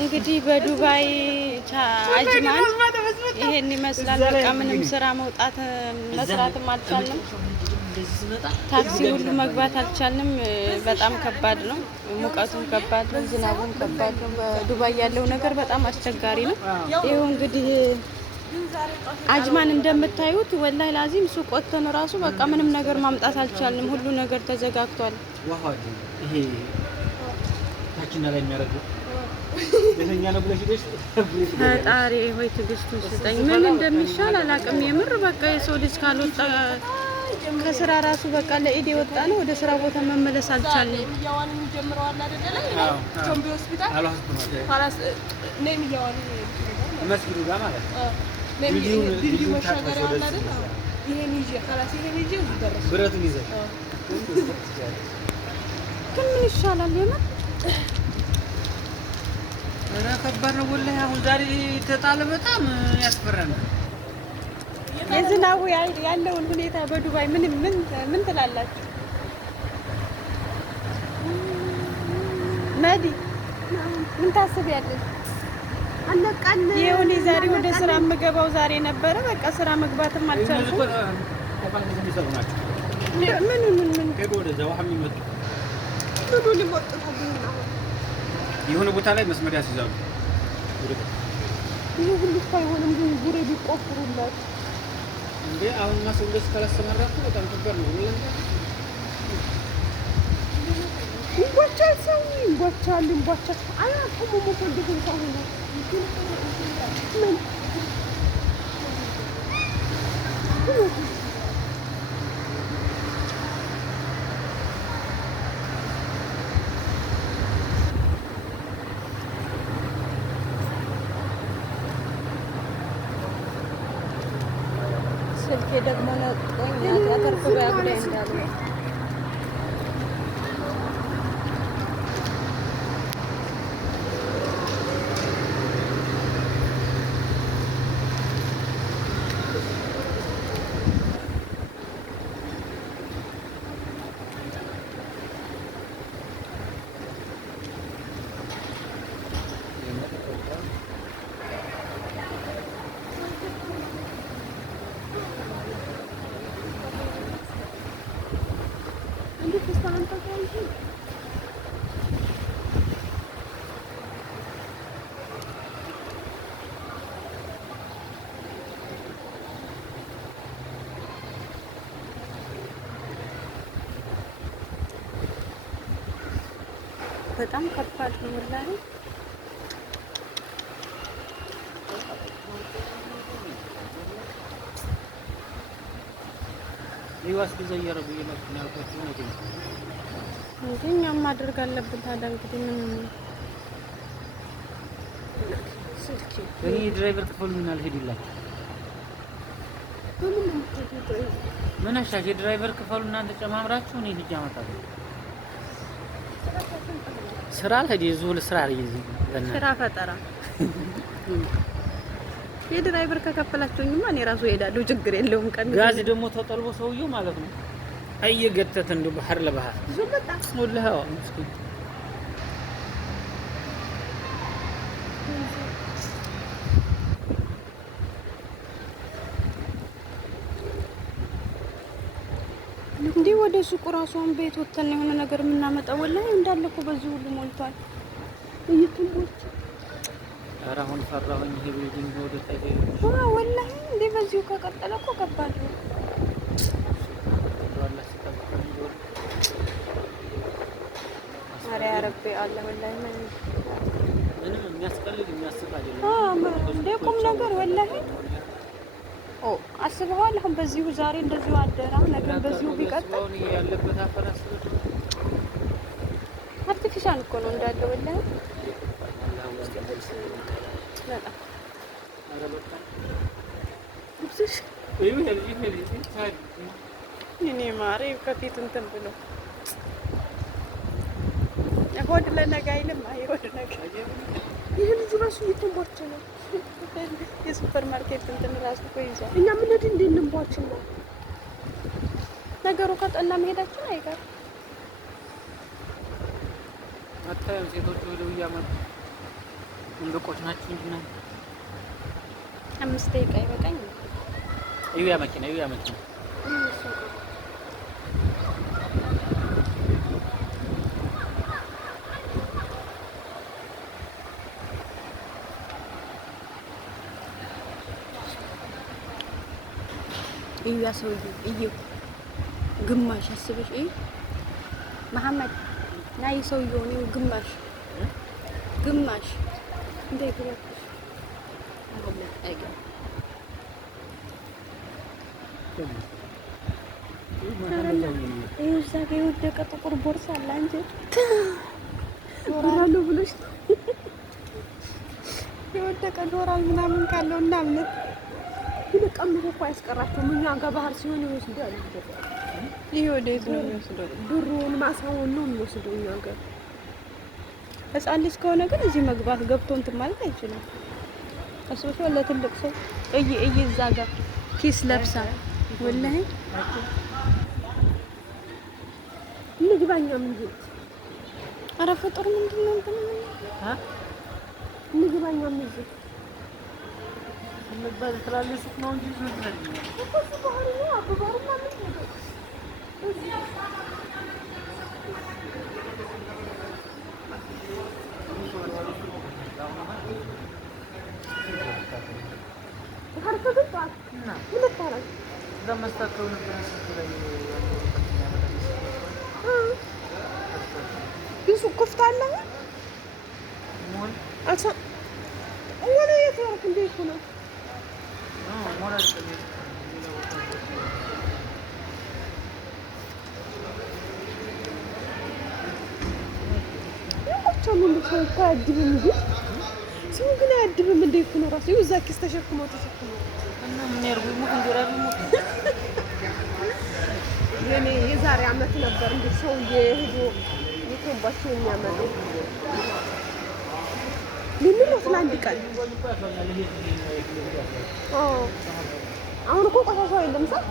እንግዲህ በዱባይ አጅማን ይሄን ይመስላል። በቃ ምንም ስራ መውጣት መስራትም አልቻልንም። ታክሲ ሁሉ መግባት አልቻልንም። በጣም ከባድ ነው። ሙቀቱም ከባድ ነው፣ ዝናቡም ከባድ ነው። በዱባይ ያለው ነገር በጣም አስቸጋሪ ነው። ይሄው እንግዲህ አጅማን እንደምታዩት ወላሂ ላዚም ሱቅ ወጥተን ራሱ በቃ ምንም ነገር ማምጣት አልቻልንም። ሁሉ ነገር ተዘጋግቷል። ይሄ ታኪና ላይ የሚያደርገው ለኛ ነው ብለሽ ደስ ፈጣሪ ሆይ ትዕግስቱን ስጠኝ። ምን እንደሚሻል አላውቅም። የምር በቃ የሰው ልጅ ካልወጣ ከስራ ራሱ በቃ ለኢድ የወጣ ነው ወደ ስራ ቦታ መመለስ አልቻልንም። ያዋን ጀምረዋል አይደለ? አዎ ጆምቢ ሆስፒታል خلاص ነኝ ያዋን መስጊዱ ጋር ማለት ነኝ ቢልዲንግ መሻገሪያ አለ አይደል? ይሄን ይዤ خلاص ይሄን ይዤ ደረስ ብረቱን ይዘህ ግን ምን ይሻላል የምር ኧረ ከባድ ነው ወላሂ። አሁን ዛሬ ተጣለ በጣም ያስፈራናል። የዝናቡ ያለውን ሁኔታ በዱባይ ምን ትላላችሁ? መዲ ምን ታስቢያለሽ? አለቃለ የሆነ ዛሬ ወደ ስራ የምገባው ዛሬ ነበረ። በቃ ስራ መግባትም አልቻልኩም። ምን ከጎደ ዘዋህ የሚመጡ ምን ሊሞጥ የሆነ ቦታ ላይ መስመር ያስይዛሉ። ይሄ ሁሉ ሳይሆንም ግን ጉሬ ቢቆፍሩላት እንዴ አሁን ማሰው እንደዚህ ካላሰማራኩ በጣም ከባድ ነው። እንጓቻል ሰው እንጓቻል አያቁሙ ሞተልኩ ሰው ነው ስልኬ ደግሞ ነጥቆኝ ያተርፍ በያጉዳይ እንዳለ በጣም ከባድ ነው ወላሂ። ይዋስ ቢዘየረው ይመጣና ያልኳችሁ ነው ግን እኛም ማድረግ አለብን። ታዲያ እንግዲህ ስልኬ እኔ ድራይቨር ክፈሉና ልሄድላችሁ። ምን አሻሽ የድራይቨር ክፈሉና አንተ ጨማምራችሁ እኔ ሂጅ አመጣለሁ። ስራ ለዲ ዙል ስራ ለይዚ ስራ ፈጠራ የድራይቨር ከከፈላችሁኝማ እኔ ራሱ እሄዳለሁ፣ ችግር የለውም። ቀን ጋዝ ደግሞ ተጠልቦ ሰውየው ማለት ነው አየገተተ እንደ ባህር ለባህር ዙበታ ወላሂ ምስኪን እንዴ ወደ ሱቁ ራሱን ቤት ወተን የሆነ ነገር የምናመጣው ወላሂ እንዳለ እኮ በዚህ ሁሉ ሞልቷል። እይቱምቦች ኧረ አሁን ፈራሁኝ። ይሄ ቢልዲንግ ወደ ታይቴ ወላሂ እንዴ በዚሁ ከቀጠለ እኮ ከባድ ነው። ኧረ ያ ረቢ አለ ወላሂ ምንም የሚያስቀልድ የሚያስቅ አይደለም። እንዴ ቁም ነገር ወላሂ አስበዋል። አሁን በዚሁ ዛሬ እንደዚሁ አደራ ነገር በዚሁ ቢቀጥል ያለበት አፈራስ አርቲፊሻል እኮ ነው እንዳለ ወላሂ በጣም እኔ ማሬ ከፊት እንትን ብሎ ሆድ ለነገ አይልም። ሆድ ነገ ይሄ ልጅ ራሱ እየተንቧቸ ነው። የሱፐር ማርኬት እንትን ራሱ እኮ ይዟል። እኛ ምን እንደ እንቧችን ነው ነገሩ። ከጠና መሄዳችን አይቀርም። አታየም ሴቶቹ ወደ እያመጡ እንበቆች ናቸው እንጂ ነው 5 ደቂቃ ይበቃኝ። እዩ ያ መኪና እዩ ያ ሰውዬ እዩ ግማሽ አስበሽ እዩ መሐመድ ናይ ሰውዬው ነው ግማሽ እንዴት ነው አይገ እዛ ጋር የወደቀ ጥቁር ቦርሳ አለ እንጂ ዶራሉ ብለሽ የወደቀ ዶራል ምናምን ካለው እና ምን ይልቀምሩ እኮ ያስቀራቸው እኛ ጋር ባህር ሲሆን ይወስዳሉ። ይሄ ወዴት ነው የሚወስደው? ብሩን ማሳውን ነው የሚወስደው እኛ ጋር። ህፃን ልጅ ከሆነ ግን እዚህ መግባት ገብቶ እንትን ማለት አይችልም። እሱስ ለትልቅ ሰው እዛ ጋር ኪስ ለብሳ ወላሂ ንግባኛ ምን ይል ኧረ ፍጡር ምንድነው እንትን ንግባኛ ምን ይል እንባል ትላለች ነው እንጂ ዝም ብለህ እሱ ባህሪ ነው አባባሩ ማለት ነው። ሱቅ ክፍት አለ ነው ሰው ግን አያድብም። እንዴት ነው ራሱ እዛ ኪስ ተሸክመው እና ምን ያርጉ እንጀራ የኔ የዛሬ አመት ነበር እንደ ሰው የሄዶ የቶባቸው የሚያመጡ ልንሮስ ለአንድ ቀን አሁን እኮ ቆሻሻው የለም ሰው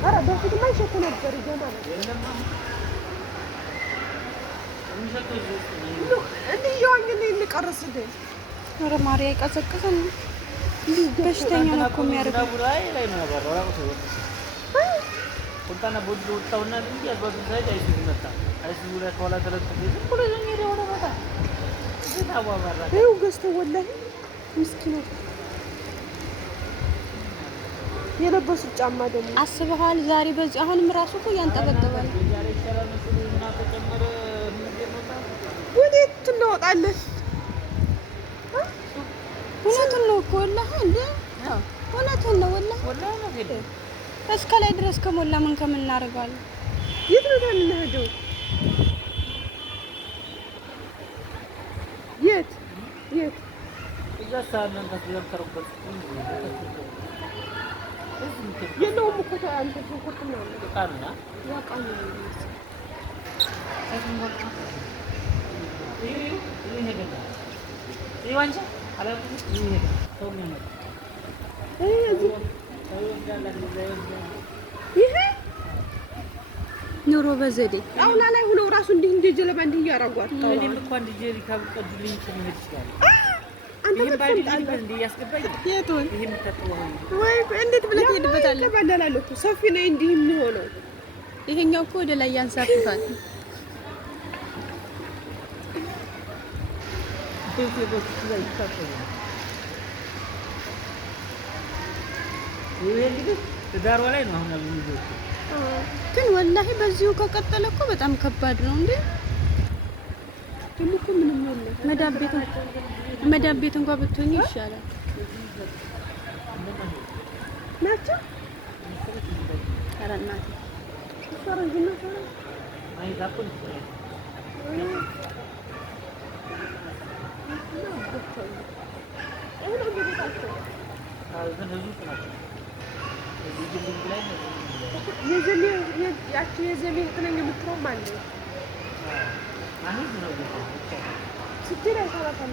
ኧረ በፊት ላይ ሸኩ ነበር ይገማል እንዲህ እየዋኘን እንቀርስ እንደ ኧረ ማርያም አይቀዘቅዝም። በሽተኛ ነው እኮ የሚያደርገው። ቁጣና ቦዲ ወጣውና እንጂ አባቱ ሳይድ አይሱ መጣ አይሱ ላይ ከኋላ ተለጥፎ ዝም ብሎ የሚሄድ ወደ ቦታ እዚህ አዋባራ ይኸው ገዝተው ወላሂ ምስኪኖች የለበሱት ጫማ ደግሞ አስበሃል። ዛሬ በዚህ አሁንም ራሱ እኮ ያንጠበጠባል። ወዴት እንወጣለን? እውነቱን ነው እኮ ወላሂ እንደ እውነቱን ነው ወላሂ እስከ ላይ ድረስ ከሞላ ምን እናደርጋለን? የት ነው የምንሄደው? የት እዛ ሳለን ተዘከሩበት የለውም እኮ አንተ ሽንኩርት ነው ቃልና ያቃሉ ይሄ ኑሮ በዘዴ አሁን ላይ ሆኖ ራሱ እንዲህ ጀለባ እንዲህ ያራጓት እኔም እኮ አንድ ጀሪ ካብቀዱልኝ ትምህርት ይችላል። አንተ በጣም እንዴ ያስገባኝ የቱን ይሄ የምታጥበው ወይ እንዴት ብለህ ትሄድበታለህ? ባላላለሁ እኮ ሰፊ ነው እንዲህ የሚሆነው። ይሄኛው እኮ ወደ ላይ ያንሳፍፋል። ዳሯ ላይ ነው አሁን ያለው ልጅ ግን ወላሂ በዚሁ ከቀጠለ እኮ በጣም ከባድ ነው እንዴ። ደግሞ እኮ ምንም የለም መዳብ ቤት እንኳን ብትሆኚ ይሻላል ናቸው። ኧረ እናቴ ሰራጅና ሰራ አይ ዳቁን የዘሌ እንትን የምትለው ማለት ነው። ስትሄድ አይሰራም